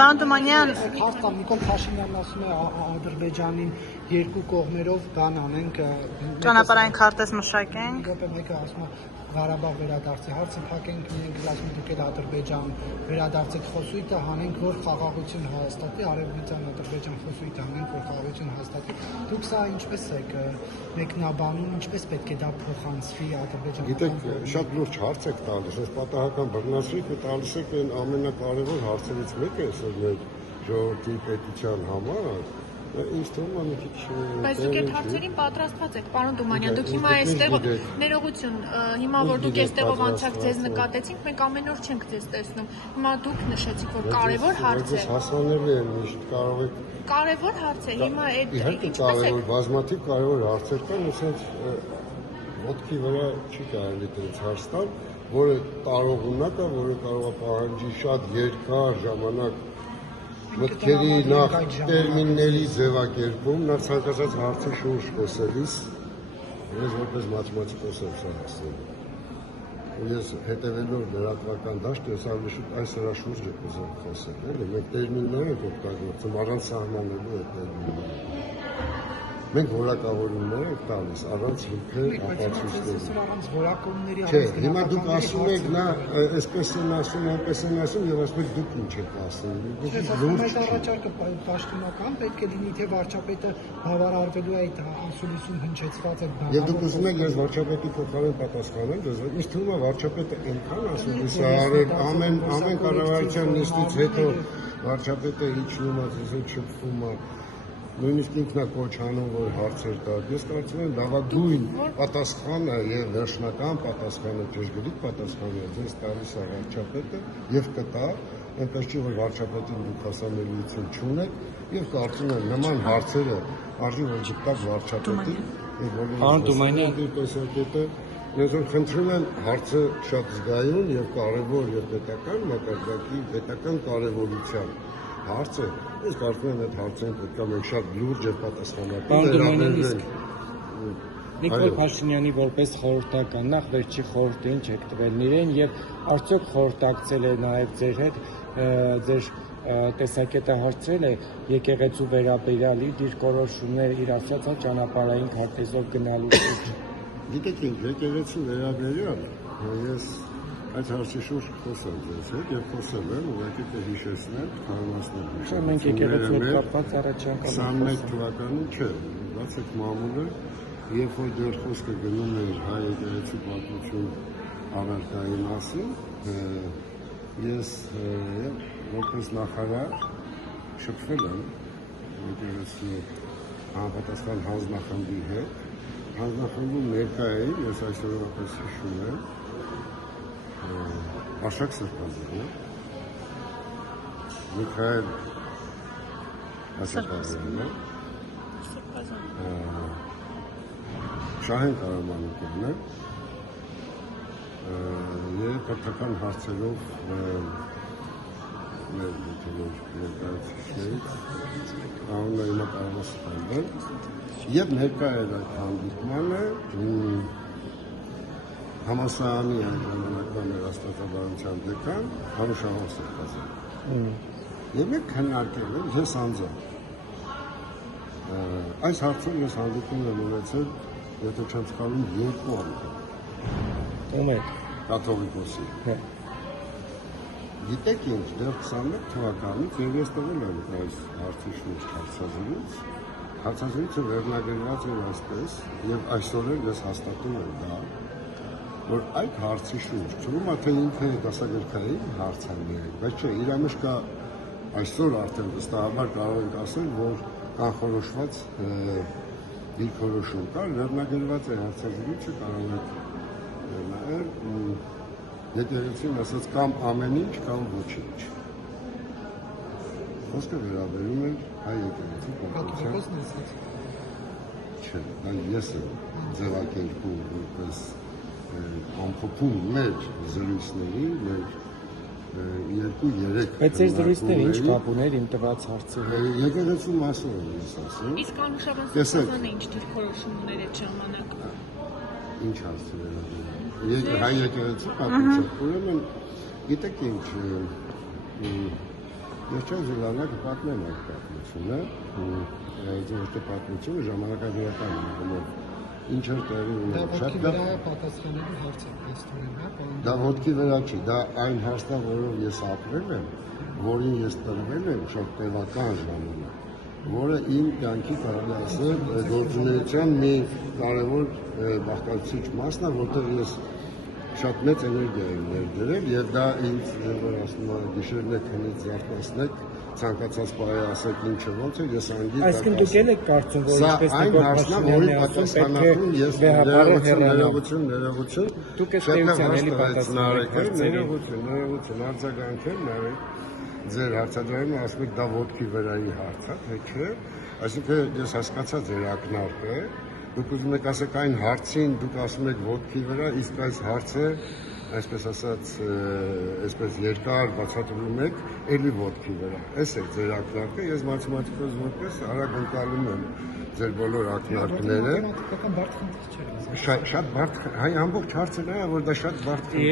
Պարոն Թումանյան, Նիկոլ Փաշինյանն ասում է Ադրբեջանին երկու կողմերով բան անենք, ճանապարհային քարտեզ մշակենք։ Րոպե մեկը ասում է Ղարաբաղ վերադարձի հարցը փակենք, մենք ասում դուք էլ Ադրբեջան վերադարձեք խոսույթը հանենք, որ խաղաղություն հաստատի, Արևմտյան Ադրբեջան խոսույթ հանենք, որ խաղաղություն հաստատի։ Դուք սա ինչպես եք մեկնաբանում, ինչպես պետք է դա փոխանցվի Ադրբեջանը։ Գիտեք, շատ լուրջ հարց եք տալիս, այս պատահական բռնացրիք ու տալիս եք այն ամենակարևոր հարցերից մեկը, այսօր մեր ժողովրդի պետության համար, ինձ թվում է մի քիչ։ Բայց դուք այդ հարցերին պատրաստված եք, պարոն Թումանյան, դուք հիմա այստեղ ներողություն, հիմա որ դուք այստեղով անցակ ձեզ նկատեցինք, մենք ամեն օր չենք ձեզ տեսնում։ Հիմա դուք նշեցիք, որ կարևոր հարց է։ Հասանելի է, միշտ կարող եք։ Կարևոր հարց է, հիմա այդ Իհարկե կարևոր, բազմաթիվ կարևոր հարցեր կան, ասենց ոտքի վրա չի կարելի դրանց հարց տալ, որը տարողունակ է, որը կարող է պահանջի շատ երկար ժամանակ մտքերի նախ տերմինների ձևակերպում, նա ցանկացած հարցի շուրջ խոսելիս, ես որպես մաթեմատիկոս եմ սա հասնում։ Ես հետևելով լրատվական դաշտը, ես ավելի շուտ այս հրա շուրջը կուզեմ խոսել, էլի, մենք տերմիններ ենք օգտագործում, առանց սահմանելու այդ տերմինները։ Մենք որակավորումներ ենք տալիս, առանց հիմքը ապացույցների։ Առանց որակումների Չէ, հիմա դուք ասում եք, նա այսպես են ասում, այնպես են ասում, եւ ասում եք դուք ինչ եք ասում։ Այս առաջարկը պաշտոնական պետք է լինի, թե վարչապետը բավարարվելու է այդ անսուլիսում հնչեցված այդ բանը։ Եվ դուք ուզում եք ես վարչապետի փոխարեն պատասխանեմ, ինձ թվում է վարչապետը այնքան ասում է արել ամեն կառավարության նիստից հետո վարչապետը իջնում է, ձեզ շփվում է, նույնիսկ ինքնակոչանում, որ հարցեր տա։ Ես կարծում եմ լավագույն պատասխանը եւ վերջնական պատասխանը, ճշգրիտ պատասխանը ձեզ տալիս է վարչապետը եւ կտա, այնպես չի որ վարչապետին դուք հասանելիություն չունեք եւ կարծում եմ նման հարցերը արժի որ ճտակ վարչապետին եւ Պարոն Թումանյան, տեսակետը ես խնդրում եմ հարցը շատ զգայուն եւ կարեւոր եւ պետական մակարդակի պետական կարեւորության հարց է, ես կարծում եմ այդ հարցին պետք է մենք շատ լուրջ եւ պատասխանատու վերաբերվենք։ Նիկոլ Փաշինյանի որպես խորհրդական նախ վերջի խորհրդին չեք տվել իրեն եւ արդյոք խորհրդակցել է նաեւ ձեր հետ ձեր տեսակետը հարցրել է եկեղեցու վերաբերյալ դիրքորոշումներ իր ասածը ճանապարհային քարտեզով գնալու շուրջ։ Գիտեք ինչ, եկեղեցու վերաբերյալ ես այդ հարցի շուրջ խոսեմ ձեզ հետ եւ խոսել եմ, ուղղակի կհիշեցնեմ, կարողացնեմ։ Չէ, մենք եկեղեցու հետ կապված առաջարկում 21 թվականին չէ, բացեք մամուլը, երբ որ դեռ խոսքը գնում էր հայ եկեղեցու պատմություն առարկայի մասին, ես որպես նախարար շփվել եմ եկեղեցու համապատասխան հանձնախմբի հետ, հանձնախմբում ներկա էին, ես այսօր որպես հիշում եմ, Աշակ Սրբազանը, Միքայել Ասապազյանը, Շահեն Կարամանյանը եւ քրթական հարցերով ներկայացուցիչներից անունը հիմա կարող է սպանվել եւ ներկա էր այդ հանդիպմանը Համասարանի այն ժամանակվա մեր աստվածաբանության դեկան Հարուշահոս Սրբազան։ Եվ մենք քննարկել ենք ես անձամբ։ Այս հարցում ես հանդիպում եմ ունեցել, եթե չեմ սխալվում, 2 անգամ։ Ում եք։ Կաթողիկոսի։ Գիտեք ինչ, դեռ 21 թվականից եւ ես տվել եմ այս հարցի շուրջ հարցազրույց։ Հարցազրույցը վերնագրված էր այսպես եւ այսօր ես հաստատում եմ դա, որ այդ հարցի շուրջ թվում է թե ինքը դասագրքային հարց է միայն, բայց չէ, իր մեջ կա այսօր արդեն վստահաբար կարող ենք ասել, որ կանխորոշված դիրքորոշում կա, վերնագրված է հարցազրույցը, կարող եք նայել, եկեղեցին ասած կամ ամեն ինչ, կամ ոչինչ։ Խոսքը վերաբերում է հայ եկեղեցի պատմության։ Չէ, ես եմ ձևակերպում որպես ամփոփում մեր զրույցների, մեր 2-3 Բայց ձեր զրույցները ինչ կապ ուներ իմ տված հարցի հետ։ Եկեղեցու մասով եմ ես ասում։ Իսկ Անուշաբան Սրբազանը ինչ դիրքորոշում ուներ այդ ժամանակ։ Ինչ հարցեր էր։ Հայ եկեղեցու պատմություն։ Ուրեմն գիտեք ինչ Ես չեմ զուլանա կպատմեմ այդ պատմությունը, այդ ոչ թե պատմությունը ժամանակագրական է, ինչ էր տեղի ունել։ Շատ վրա պատասխանելու հարց է հասնում, հա։ Դա ոտքի վրա չի, դա այն հարցն է, որով ես ապրել եմ, որին ես տրվել եմ շատ տևական ժամանակ, որը իմ կյանքի կարելի ասել գործունեության մի կարևոր բաղկացուցիչ մասն է, որտեղ ես շատ մեծ էներգիա եմ ներդրել եւ դա ինձ ասում եմ գիշերն եք հնից զարթացնեք ցանկացած բառի ասեք ինչը ոնց է ես անգիր այսինքն դուք եք կարծում որ ինչպես Նիկոլ Փաշինյանը պատասխանատուն ես ներողություն դուք եք ստեղծան էլի պատասխանատուն ներողություն արձագանքել նարեկ ձեր հարցադրումը ասում եք դա ոտքի վրայի հարց է թե չէ այսինքն ես հասկացա ձեր ակնարկը դուք ուզում եք ասեք այն հարցին դուք ասում եք ոտքի վրա իսկ այս հարցը այսպես ասած այսպես երկար բացատրում եք էլի ոտքի վրա այս է ձեր ակնարկը ես մաթեմատիկոս որպես արագ ընկալում եմ ձեր բոլոր ակնարկները շատ բարդ հայ ամբողջ հարցը նա որ դա շատ բարդ է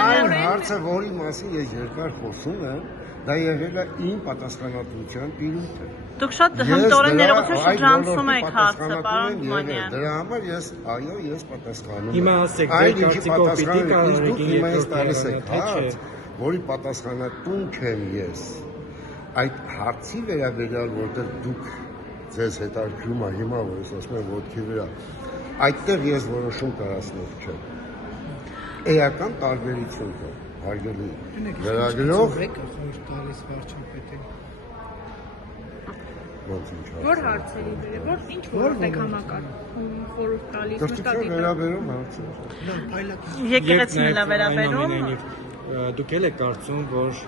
այն հարցը որի մասին ես երկար խոսում եմ դա եղել է իմ պատասխանատվության տիրույթը Դուք շատ հմտորեն ներողություն շրջանցում եք հարցը, պարոն Թումանյան։ Դրա համար ես պատասխանում եմ։ Հիմա ասեք, ձեր կարծիքով պիտի կարողանաք երկրորդ որի պատասխանատուն չեմ ես։ Այդ հարցի վերաբերյալ, որտեղ դուք ձեզ հետաքրքրում է հիմա, որ ես ասում եմ ոտքի վրա, այդտեղ ես որոշում կայացնող չեմ։ Էական տարբերություն կա, հարգելի լրագրող Որ հարցերի վրա, որ ինչ որոշ եք համակարգում, խորհուրդ տալիս, Կրթության վերաբերում հարցեր։ Եկեղեցին է վերաբերում։ Դուք եք կարծում, որ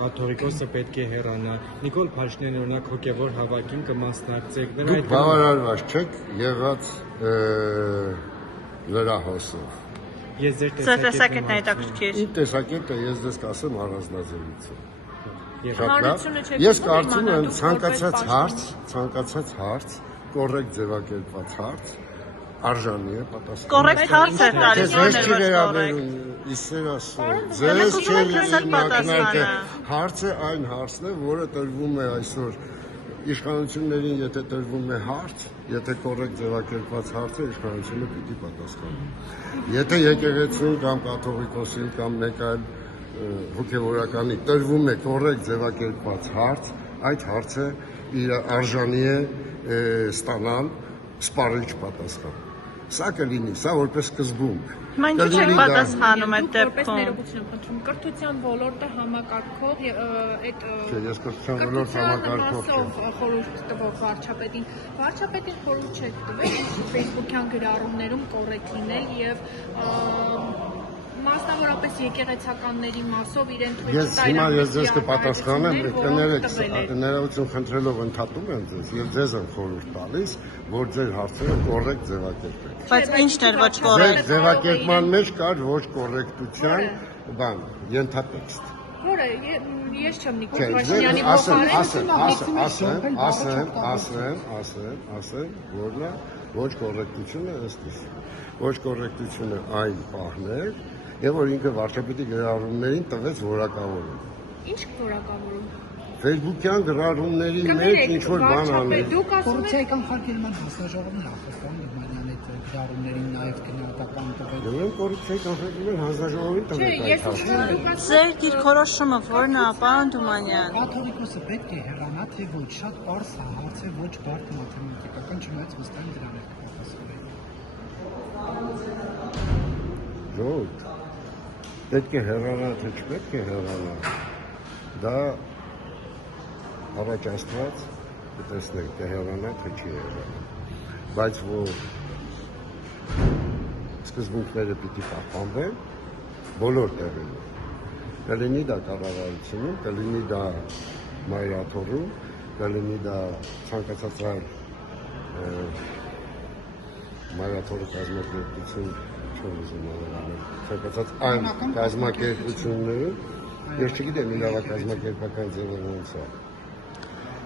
կաթողիկոսը պետք է հեռանա։ Նիկոլ Փաշինյանը օրինակ հոգևոր հավաքին կմասնակցեք։ Դուք բավարարված չեք եղած լրահոսով։ Ես ձեր տեսակետն հետաքրքիր։ Իմ տեսակետը ես դες կասեմ առանձնազրույցը։ Ես կարծում եմ ցանկացած հարց, կոռեկտ ձևակերպված հարց, արժանի է պատասխան։ Կոռեկտ հարց է տալիս, Ձեզ չի վերաբերում, իսեր ասում, ձեզ չի մակնակը։ Հարցը այն հարցն է, որը տրվում է այսօր իշխանություններին, եթե տրվում է հարց, եթե կոռեկտ ձևակերպված հարց է, իշխանությունը պիտի պատասխանի։ Եթե եկեղեցին կամ կաթողիկոսին կամ մեկ այլ հոգևորականի տրվում է կոռեկտ ձևակերպված հարց, այդ հարցը իր արժանի է ստանալ սպառիչ պատասխան։ Սա կլինի, սա որպես սկզբունք։ Հիմա ինչ եք պատասխանում այդ դեպքում։ ներողություն խնդրում, կրթության ոլորտը համակարգող այդ Ես կրթության ոլորտ համակարգող չեմ։ խորհուրդ տվող վարչապետին խորհուրդ չեք տվել Facebook-յան գրառումներում կոռեկտ լինել եւ մասնավորապես եկեղեցականների մասով իրեն թույլ տալ։ Ես ձեզ կպատասխանեմ, կներեք, ներողություն խնդրելով ընդհատում եմ ձեզ եւ ձեզ եմ խորհուրդ տալիս, որ ձեր հարցերը կոռեկտ ձևակերպեք։ Բայց ինչն էր ոչ կոռեկտ։ Ձևակերպման մեջ կար ոչ կոռեկտության բան, ենթատեքստ։ Որը ես չեմ Նիկոլ Փաշինյանի ասեմ, որն է ոչ կոռեկտությունը ըստ իս։ Ոչ կոռեկտությունը այն պահն է, եւ որ ինքը վարչապետի գրառումներին տվեց որակավորում։ Ինչ որակավորում։ Facebook-յան գրառումների մեջ ինչ որ բան անել։ Կոռուպցիայի կանխարգելման հանձնաժողովն ախորժան Նիմանյանի գրառումներին նաեւ գնահատական տվել։ Ուրեմն կոռուպցիայի կանխարգելման հանձնաժողովին տվեց այդ հարցը։ Ձեր դիրքորոշումը ո՞րն է, պարոն Թումանյան։ Կաթողիկոսը պետք է հեռանա, թե ոչ, շատ པարզ հարց է, ոչ բարդ մաթեմատիկական, չնայած վստահ դրան եք պատասխանել։ Ոչ։ Պետք է հեռանա, թե չպետք է հեռանա։ Դա առաջ Աստված կտեսնենք, թե հեռանա, թե չի հեռանա։ Բայց որ սկզբունքները պիտի պահպանվեն բոլոր տեղերում։ Կլինի դա կառավարությունում, կլինի դա մայրաթոռում, կլինի դա ցանկացած այլ մայրաթոռի կազմակերպություն ցանկացած այն կազմակերպություններում, ես չգիտեմ իրավակազմակերպական ձևը ոնց է։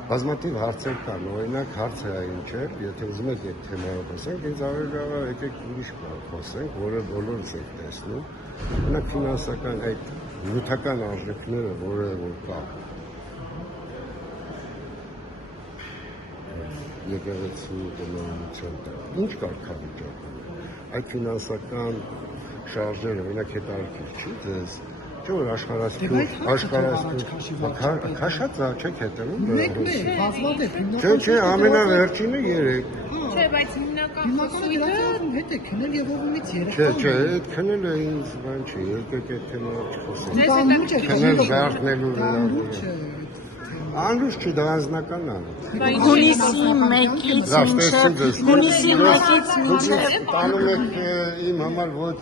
Բազմաթիվ հարցեր կան, օրինակ հարցը այն չէ, եթե ուզում եք այդ թեմայով խոսենք, ինձ ավելի եկեք ուրիշ խոսենք, որը բոլորս եք տեսնում։ Օրինակ ֆինանսական այդ նյութական արժեքները, որը որ կա, եկեղեցու տնօրինության տակ։ Ինչ կարգավիճակ է։ Այդ ֆինանսական շարժերը, օրինակ հետարքիր չի ձեզ, չէ՞ որ աշխարհասփյուռ քաշած է, չեք հետևում։ Մեկ բազված է Չէ, ամենավերջինը 3։ Չէ, բայց հիմնական Հիմնականը հետ է քնել եւ ողումից Չէ, այդ քնելը ինձ բան չի, եկեք այդ թեմայով չխոսենք։ Քնել զարթնելու Անլուս չի, դա անձնական է։ Հունիսի 1-ից մինչև Տանում եք իմ համար ոչ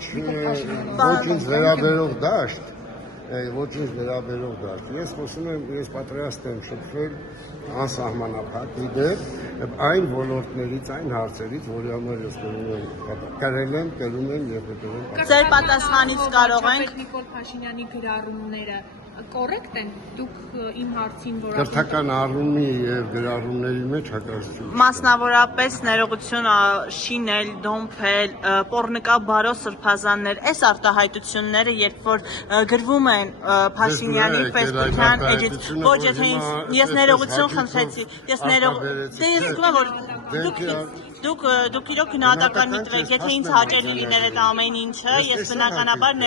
ինձ վերաբերող դաշտ, ոչ ինձ վերաբերող դաշտ։ Ես խոսում եմ, ես պատրաստ եմ շփվել անսահմանափակ իդեպ այն ոլորտներից, այն հարցերից, որի համար ես կրել եմ եւ հետո Ձեր պատասխանից կարող ենք Նիկոլ Փաշինյանի գրառումները կոռեկտ են։ Դուք իմ հարցին որ կրթական առումի եւ գրառումների մեջ հակասություն։ Մասնավորապես ներողություն շինել, դոմփել, պոռնկա բարո սրբազաններ, այս արտահայտությունները, երբ որ գրվում են Փաշինյանի Facebook-յան էջից, ոչ եթե ես ներողություն խնդրեցի, ես զգում որ դուք իրոք գնահատական միտվեք, եթե ինձ հաճելի լիներ այդ ամեն ինչը, ես բնականաբար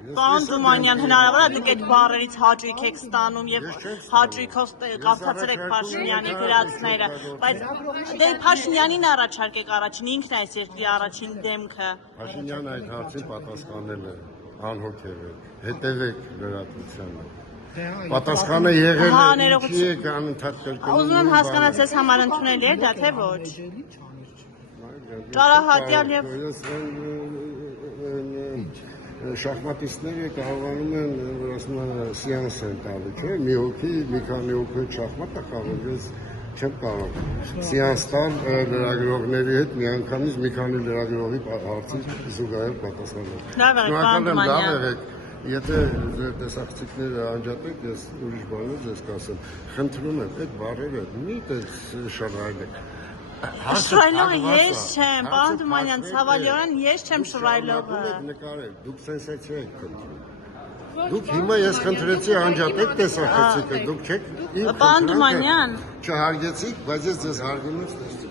Պարոն Թումանյան, հնարավոր է դուք այդ բառերից հաճույք եք ստանում եւ հաճույքով կասացրեք Փաշինյանի գրածները, բայց դե Փաշինյանին առաջարկեք առաջին, ինքն է այս երկրի առաջին դեմքը։ Փաշինյանը այդ հարցին պատասխանել է, անհոգև է, հետևեք լրատվությանը։ Պատասխանը եղել է, ինչի եք անընդհատ կրկնում։ Ուզում եմ հասկանալ, ձեզ համար ընդունելի է դա, թե ոչ։ Ճարահատյալ եւ շախմատիստները կարողանում են, որ ասում են, սիանս են տալու, չէ՞, մի քանի հոգի շախմատ է կարող, ես չեմ կարող սիանս տալ լրագրողների հետ միանգամից մի քանի լրագրողի հարցին զուգահեռ պատասխանել։ Շնորհակալ եմ, լավ եղեք, եթե ձեր տեսախցիկները անջատեք, ես ուրիշ բաներ ձեզ կասեմ, խնդրում եմ, այդ բառերը մի տես շռայլեք։ Շռայլողը ես չեմ, պարոն Թումանյան, ցավալիորեն ես չեմ շռայլողը։ Դուք սենսացիա եք խնդրում։ Դուք հիմա ես խնդրեցի անջատեք տեսախցիկը, դուք չեք։ Պարոն Թումանյան, չհարգեցիք, բայց ես ձեզ հարգում եմ։